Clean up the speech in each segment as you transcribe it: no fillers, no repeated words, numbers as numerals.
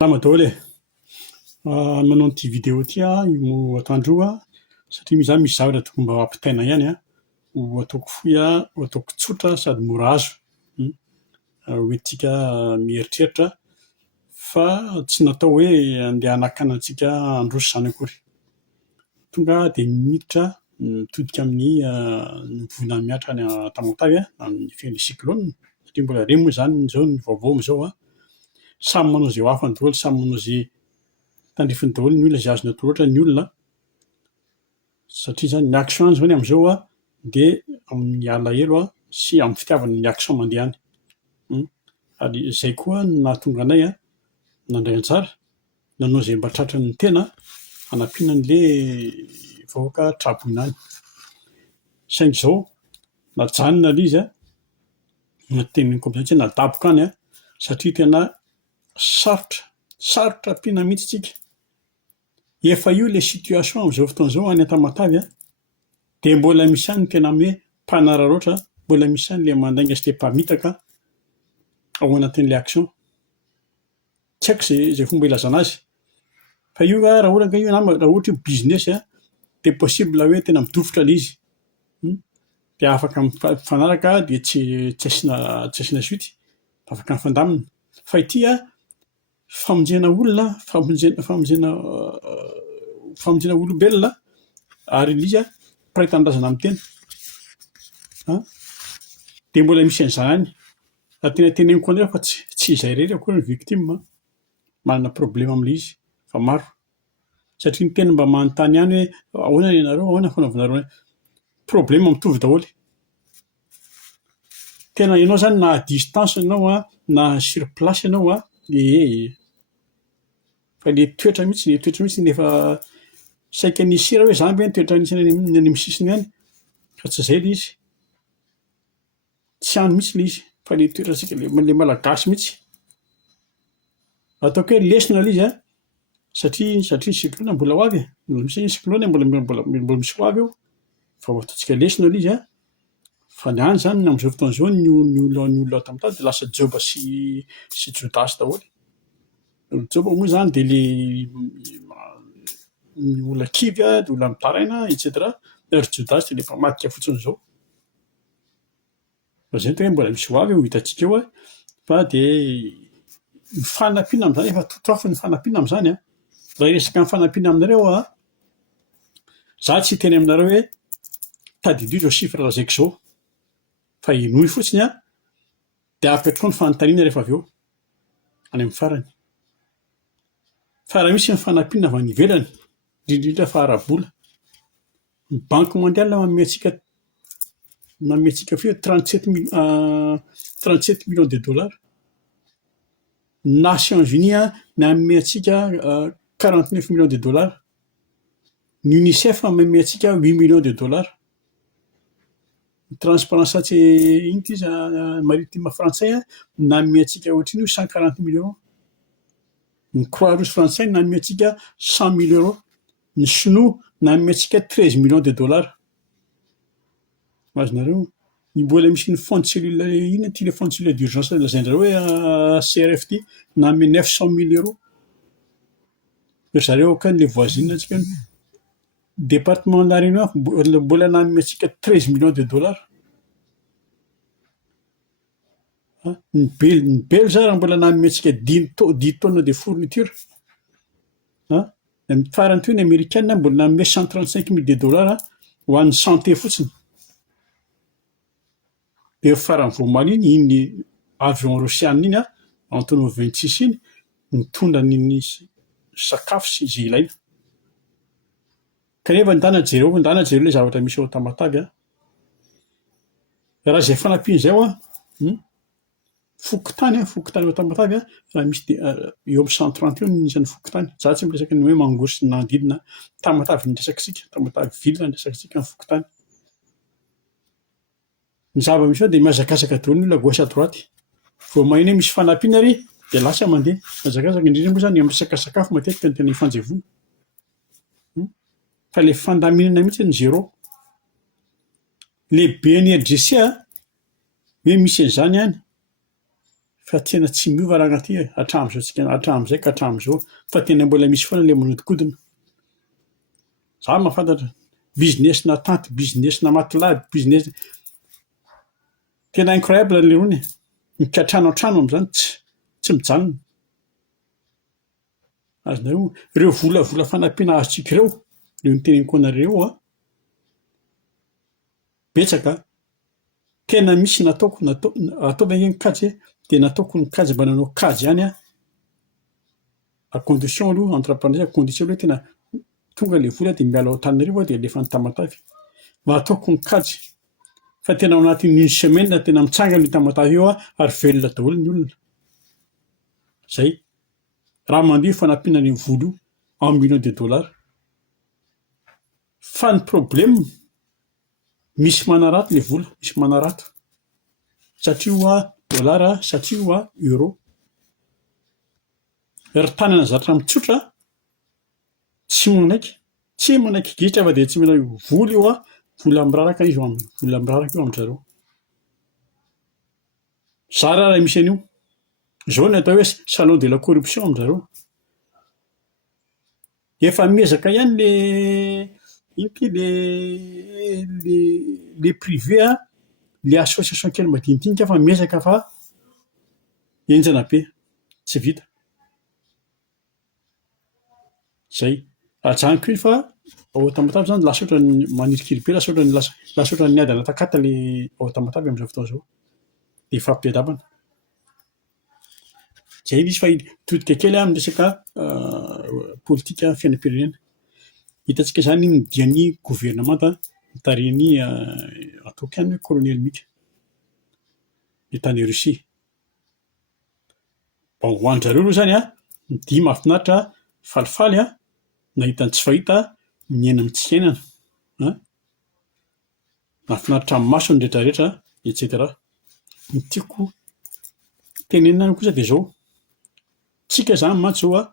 Salama daholo e. Manao an'ity vidéo ity mo atoandro satria izaho misy zavatra tokony mba ampitaina ihany ho ataoko fohy ho ataoko tsotra sady mora azo. Hoentintsika mieritreritra fa tsy natao hoe handeha hanakana antsika handroso izany akory. Tonga dia miditra mitodika amin'ny nivohona miatra any Tamatavy amin'ny fen'ny cyclone satria mbola ireny moa izany izao ny vaovao amin'izao. Samy manao izay ho afany daholo, samy manao izay tandrifiny daholo ny olona, izay azony atao ohatra ny olona, satria izany ny action izany amin'izao dia amin'ny alahelo sy amin'ny fitiavana ny action mandeha any. Ary izay koa no nahatonga anay nandray anjara nanao izay mba tratran'ny ny tena hanampiana an'ilay vahoaka traboina any. Saingy izao najanona ilay izy no teneniko amin'izay hoe nadaboka any satria tena sarotra ampiana mihitsy tsika. Efa io ilay situation amin'izao fotoana izao any Tamatavy dia mbola misy ihany ny tena hoe mpanararaotra, mbola misy ihany ilay mandainga sy ilay mpamitaka ao anatin'ilay action. Tsy haiko izay fomba ilazana azy. Fa io raha ohatra io business dia possible hoe tena midofotra ilay izy. Dia afaka mifanaraka dia tsy asiana suite, afaka mifandamina. Fa ity famonjena olona, famonjena olombelona ary ilay izy mpiray tanindrazana amin'ny tena. Dia mbola misy an'izany any. Raha tena teneniko andreo fa tsy izay irery akory ny victime manana problème amin'ilay izy fa maro. Satria ny tena mba manontany ihany hoe ahoana ianareo, ahoana fanaovanareo. Problème mitovy daholo. Tena ianao izany na à distance ianao na sur place ianao fa ilay toetra mihitsy ny efa saika nisy hoe izany ve ny toetra nisy any amin'ny sisiny any, fa tsy izay ilay izy. Tsy any mihitsy ilay izy fa ilay toetra ilay malagasy mihitsy. Ataoko hoe lesona ilay izy satria ny cyclone mbola ho avy, mbola misy ny cyclone mbola misy ho avy eo, fa ho ataontsika lesona ilay izy fa ny any izany amin'izao fotoana izao ny olona Tamatavy dia lasa Joba sy Jodasy daholo. Joba moa izany dia ilay ny olona kivy, dia olona mitaraina etc. Ary Jodasy dia ilay mpamadika fotsiny izao. Fa izay hoe mbola misy ho avy eo hitantsika eo fa dia ny fanampiana amin'izany efa totoafy ny fanampiana amin'izany. Raha hiresaka amin'ny fanampiana aminareo izaho tsy hiteny aminareo hoe tadidio izao chiffre lazaiko izao, fa hinohy fotsiny dia apetrako ny fanontaniana rehefa avy eo any amin'ny farany. Fa raha misy ny fanampiana avy any ivelany, indrindra fa ara-bola, ny banque mondiale manome antsika 37 millions de dollars. Ny Nations Unies manome antsika 49 millions de dollars. Ny UNICEF manome antsika 8 millions de dollars. Ny Transparence maritime frantsay nanome antsika ohatriny 140 millions. Ny Croix-Rouge frantsay nanome antsika 100 000 euros. Ny Sinoa nanome antsika 13 millions de dollars. Azonareo mbola misy ny fond de cellule le fond de cellule d'urgence lazainjareo hoe CRFT nanome 900 000 euros. Ry zareo akany ilay voisine antsika département de la Réunion mbola nanome antsika 13 millions de dollars. Ny Belge raha mbola nanome antsika 10 tonnes de fourniture. Ny farany toy ny Américaine mbola nanome 135 000 de dollars ho an'ny santé fotsiny. Dia farany voamaly iny avion russiana iny Antonov 26 iny mitondra ny sakafo sy izay ilaina. Kanefa ndana jereo ilay zavatra misy ao Tamatavy. Raha izay fanampiana izay fokontany ao Tamatavy raha misy eo amin'ny 130 eo ny isan'ny fokontany. Za tsy miresaka ny hoe Mangosy sy manodidina Tamatavy ny resaka sika, Tamatavy ville ny resaka sika ny fokontany. Ny zava-misy ao dia mihazakazaka daholo ny olona gauche à droite. Vao maheno hoe misy fanampiana ary dia lasa mandeha mihazakazaka, indrindra moa izany amin'ny resaka sakafo matetika ny tena hifanjevoana. Fa ilay fandaminana mihitsy ny zéro. Ilay BNRDC hoe misy an'izany any fa tena tsy miova raha anaty hatramin'izao tsika hatramin'izay ka hatramin'izao fa tena mbola misy foana le manodikodina. Za mahafantatra business-na tanty, business-na matilaby, business tena incroyable le rony mikatrano an-trano am'zany tsy mijanona. Azonareo ireo volavola fanampiana azontsika ireo reo noteneniko anareo betsaka tena misy nataoko ataova nge nikajy de nataoko nikajy mba nanao kajy ihany à condition aloha entre parenthèses à condition aloha tena tonga le vola de miala ao Antananarivo de alefa ny Tamatavy mba ataoko nikajy fa tena ao anatin'ny semaine tena mitsanga ny Tamatavy eo ary velona daholo ny olona. Zay raha mandeha fanampiana ny volo en millions de dollars fa ny problème misy manarato le vola, misy manarato satria dollara satria euro. Ry tanana zatra mitsotra tsy manaiky gitra fa de tsy mila vola io vola miraraka izy vola miraraka io amin'zareo. Za raha misy an'io zao ny atao hoe salon de la corruption amin'zareo. Efa miezaka ihany le ino ty le privé le association kely madinidinika fa miezaka fa enjana be tsy vita. Zay ajanoko io fa ao Tamatavy zany lasa ohatran'ny manirikiry be lasa ohatran'ny niady anatakata le ao Tamatavy amin'izao fotoana izao de ifampiadabana. Zay izy fa todika kely amin'ny resaka politika fiainam-pirenena. Hitantsika zany iny dian'ny gouvernemanta nitarihan'ny ataoko ihany hoe colonel Mika le tany Russie. Bon ho an-jareo aloha zany midia mahafinaritra falifaly nahita ny tsy fahita miaina amin'ny tsy fiainana mahafinaritra amin'ny maso ny rehetrarehetra et cetera. Ny tiako tenenina kosa de zao tsika zany mantsy zao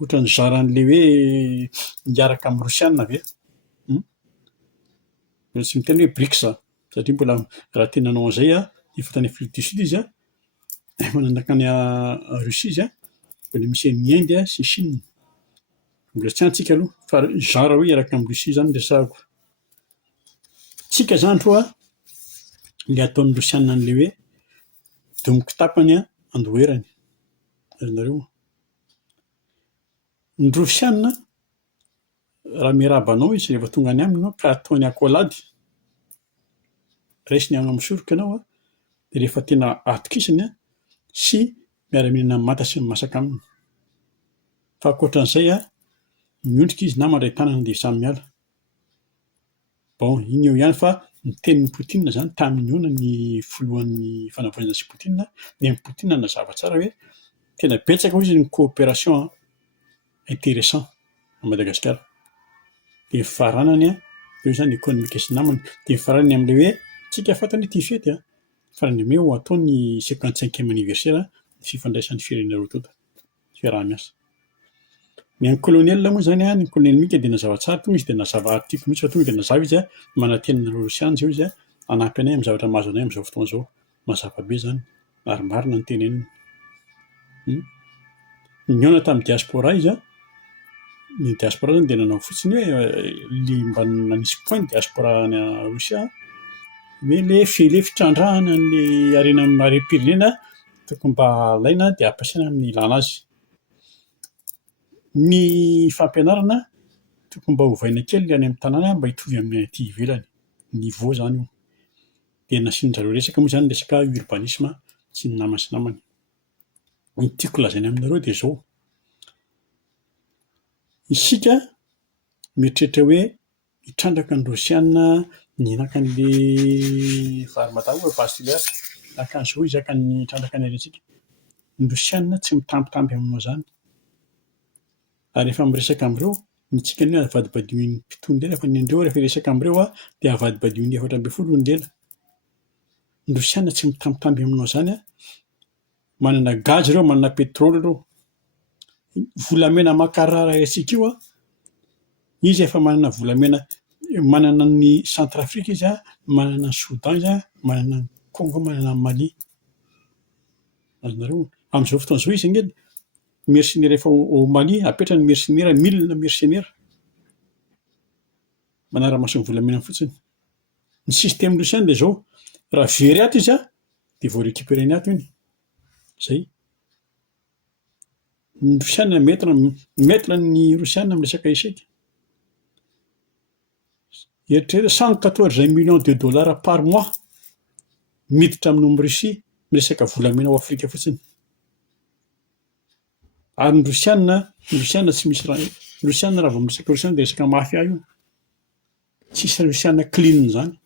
ohatran'ny zaran'le hoe miaraka amin'ny Rosiana ve tsy miteny hoe BRICS satria mbola raha tena nanao an'izay efa tany Afrique du Sud izy mananakany Russie izy mbola misy an'i Inde sy Chine mbola tsy antsika aloha fa zara hoe iaraka amin'ny Russie zany resahako. Tsika zany ro le ataon'ny Rosiana an'le hoe domboky tapany andoherany. Azonareo ny Rosiana raha miarabanao izy rehefa tonga any aminy ka ataony accolade raisiny amin'ny soroka ianao de rehefa tena atokisany sy miara-mihinana amin'ny mata sy ny masaka aminy fa ankoatran'izay miondrika izy na mandray tanana de samy miala. Bon iny eo ihany fa ny tenin'ny Poutine zany tamin'ny ona ny filohan'ny fanavaozana sy Poutine de ny Poutine nazava tsara hoe tena betsaka hozy ny coopération intéressant à Madagasikara de nifaranany eo zany économique sy namany de nifaranany amin'le hoe tsika fantany ity fety farany ame ho atao ny 55e anniversaire ny fifandraisan'ny firenena roa tota fiaraha-miasa. Ny an'ny colonel moa zany ny colonel Mika de nazava tsara tonga izy de nazava article mihitsy fa tonga de nazava izy manantena ny Rosiana zao izy hanampy anay amin'ny zavatra mahazo anay amin'izao fotoana izao mazava be zany ary marina ny teneniny. Niaona tamin'ny diaspora izy ny diaspora zany de nanao fotsiny hoe le mba nanisy point diaspora any Rosia hoe le fitrandrahana an'le harena harem-pirenena tokony mba alaina de ampiasaina amin'ny ilana azy. Ny fampianarana tokony mba hovaina kely any amin'ny tanàna mba hitovy amin'ny aty ivelany niveau zany io de nasian-jareo resaka moa zany resaka urbanisme sy ny namany sy namany. Ny tiako lazaina aminareo de zao isika mieritreritra hoe hitrandraka ny Rosiana nihinaka an'le vary matavy vasyliara nakan'izao izy akany hitrandraka ny arentsika. Ny Rosiana tsy mitambitamby aminao zany ary rehefa miresaka am'ireo ny tsika ny avadibadioin'ny mpitony lela fa ny andreo rehefa hiresaka am'ireo de avadibadioin'ny 4 ny lela. Ny Rosiana tsy mitambitamby aminao zany manana gaz ireo manana pétrole ireo volamena makarara antsika io izy efa manana volamena manana ny Centrafrika izy manana ny Soudan izy manana ny Congo manana ny Mali azonareo am'izao fotoana zao izy angeny mercenaire efa au Mali apetra ny mercenaire 1000 mercenaire manara-maso ny volamena fotsiny. Ny système Luciane de zao raha very ato izy de vao récupéreny ato iny. Zay. Ny Rusiana maître ny Rusiana amin'ny resaka échec. Eritreritra 114 millions de dollars par mois miditra amin'ny Russie miresaka volamena ao Afrika fotsiny. Ary ny Rusiana tsy misy raha Rusiana raha vao miresaka Rusiana de resaka mafia io. Tsisy Rusiana clean zany.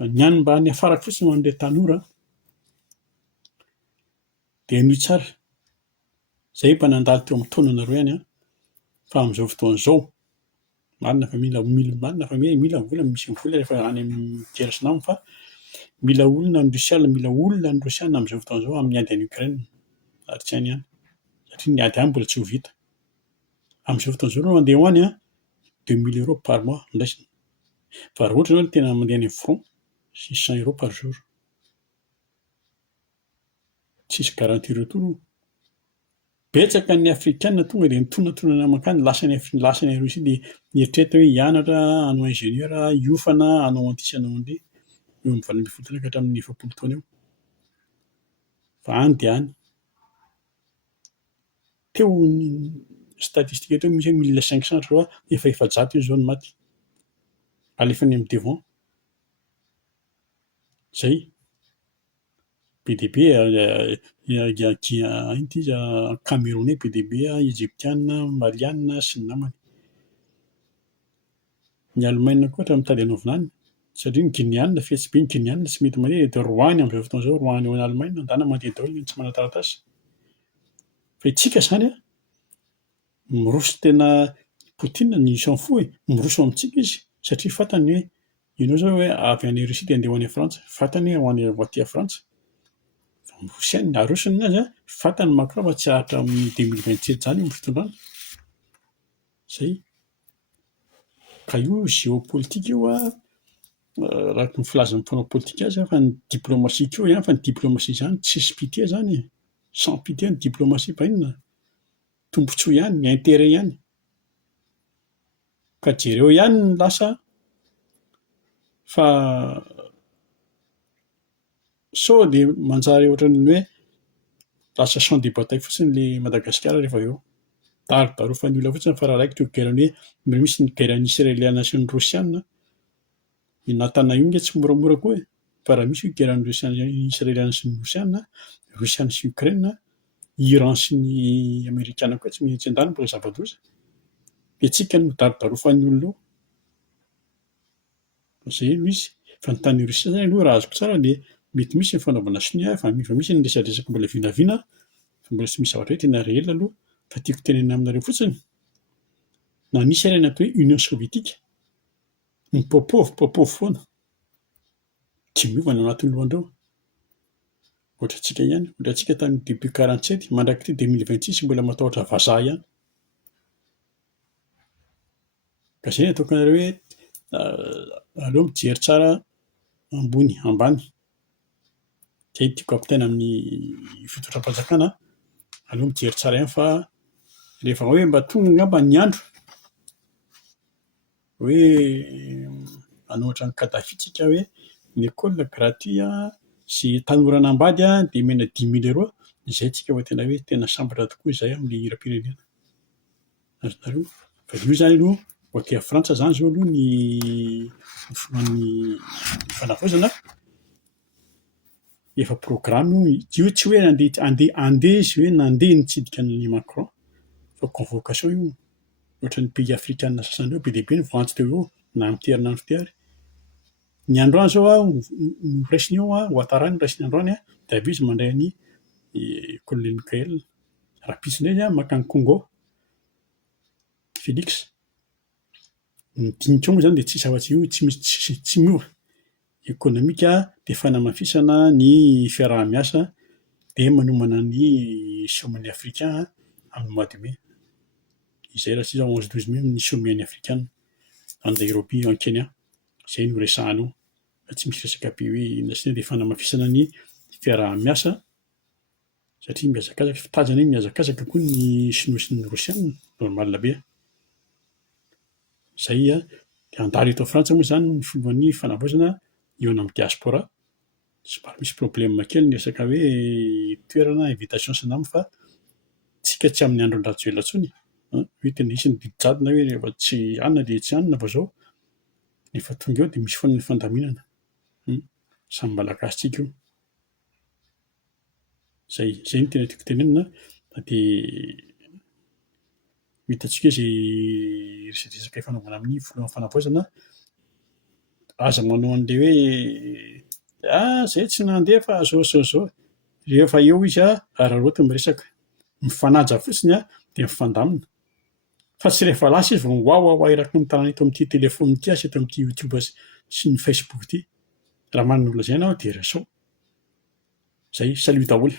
Ny any mba any afara fotsiny ho an'ilay tanora de noho tsara. Zay mba nandalo teo amin'ny taona nareo ihany fa amin'izao fotoana izao marina fa marina fa mila vola misy vola rehefa any amin'ny guerre sy nama fa mila olona ny Rusiana mila olona ny Rusiana amin'izao fotoana izao amin'ny ady any Ukraine ary tsy any ihany satria ny ady any mbola tsy ho vita. Amin'izao fotoana izao raha mandeha ho any 2000 euros par mois ndraisiny. Fa raha ohatra zao tena mandeha any front 600 euros par jour. Tsisy garantie retour. Betsaka ny Afrikana tonga dia nitonantonana makany lasany Rosia dia nieritreretra hoe hianatra, hanao ingénieur, hiofana, hanao an'ity sy hanao an'ity. Eo amin'ny valo ambin'ny folo taona ka hatramin'ny 70 taona eo. Fa any dia any. Teo ny statistika teo misy hoe 1500 fa efa efajato izy zao ny maty. Alefany amin'ny devant. Zay. PDB ino ity izy Camerounais, PDB, Egyptiana, Maliana sy ny namany. Ny Allemagne koa ohatra mitady hanaovana any satria ny Guinéana fetsy be ny Guinéana tsy mety mandeha dia Roany amin'izao fotoana izao Roany ao any Allemagne andana mandeha daholo tsy manan-taratasy. Fa isika zany miroso tena Poutine ny s'en fout miroso amintsika izy satria fantany hoe ianao zao hoe avy any Rosia dia andeha ho any Frantsa, fantany hoe ho any aty Frantsa. Rosia ny arosony azy fantany Macron fa tsy ahatra amin'ny 2027 zany io fitondrana. Zay. Ka io géopolitique io raha ny filazan'ny mpanao politika azy fa ny diplomatie koa ihany fa ny diplomatie zany tsisy pitié zany sans pitié ny diplomatie fa inona tombotsoa ihany ny intérêt ihany. Ka jereo ihany ny lasa fa sao dia manjary ohatran'ny hoe lasa champ de bataille fotsiny ilay Madagasikara rehefa eo. Darodarofan'ny olona fotsiny fa raha raikitra io guerre-ny hoe misy ny guerre-ny Israeliana sy ny Rosiana. Ny natana io nge tsy moramora koa fa raha misy io guerre-ny Israeliana sy ny Rosiana, Rosiana sy Ukraine, Iran sy ny Amerikana koa tsy maintsy an-dany mbola zava-doza. Dia tsika no darodarofan'ny olona io. Zay aloha izy. Fa ny tany Rosia zany aloha raha azoko tsara dia mety misy ny fanaovana sonia fa misy ny resadresaka mbola vinavina fa mbola tsy misy zavatra hoe tena réel aloha fa tiako tenenina aminareo fotsiny. Na nisy ary natao hoe Union Soviétique ny Popov foana tsy miova ny ao anatin'ny lohandreo. Ohatra antsika ihany, ohatra antsika tamin'ny début 47 mandrakitry 2026 mbola matahotra vazaha ihany. Ka izay no ataoko anareo hoe aleo mijery tsara ambony ambany. Zay tiako ampitaina amin'ny fitondram-panjakana. Aleo mijery tsara ihany fa rehefa hoe mba tonga angamba ny andro hoe hanao ohatran'ny Kadhafi tsika hoe l'école gratuit sy tanora anambady dia omena 10 000 euros. Izay tsika vao tena hoe tena sambatra tokoa izay amin'ny hiram-pirenena. Azonareo? Fa io zany aloha ho aty Frantsa zany zao aloha ny fanavaozana efa programa io tsy hoe handeha izy hoe nandeha nitsidika an'i Macron fa convocation io ohatran'ny pays africain sasany ireo PDB ny voantso teo eo na am'ty ary na am'ty ary. Ny androany zao noraisiny eo Ouattara noraisiny androany dia avy eo izy mandray an'i colonel Michael. Rapisy indray makany Congo Félix. Ny dinika ao moa zany dia tsisy afa-tsy io tsy miova. Économique dia fanamafisana ny fiaraha-miasa dia manomana ny chômage africain amin'ny mois de mai. Izay raha tsy iza 11-12 mai ny chômage africain en Nairobi en Kenya. Izay no resahana eo. Fa tsy misy resaka be hoe inona sy inona dia fanamafisana ny fiaraha-miasa satria miazakazaka fitazana iny miazakazaka koa ny sinoa sy ny rosiana normal be. Zay dia andalo eto Frantsa moa zany ny fomban'ny fanavaozana eo amin'ny diaspora. Somary misy problème kely ny resaka hoe toerana invitation sy namana fa tsika tsy amin'ny andro an-dratsy ela intsony. Hoe tena hisy ny didy jadona hoe rehefa tsy anona dia tsy anona vao zao. Rehefa tonga eo dia misy foana ny fandaminana. Samy malagasitsika io. Zay no tena tiako tenenina dia hitantsika izay resadresaka fanaovana amin'ny fanavaozana aza manao an'ilay hoe zay tsy nandeha fa zao. Rehefa eo izy raroty miresaka. Mifanaja fotsiny dia mifandamina. Fa tsy rehefa lasa izy vao hoa eraky ny tanàna eto amin'ity telefôna ity sy eto amin'ity YouTube sy ny Facebook ity. Raha manana olona izay ianao dia resao. Zay, salut daholo.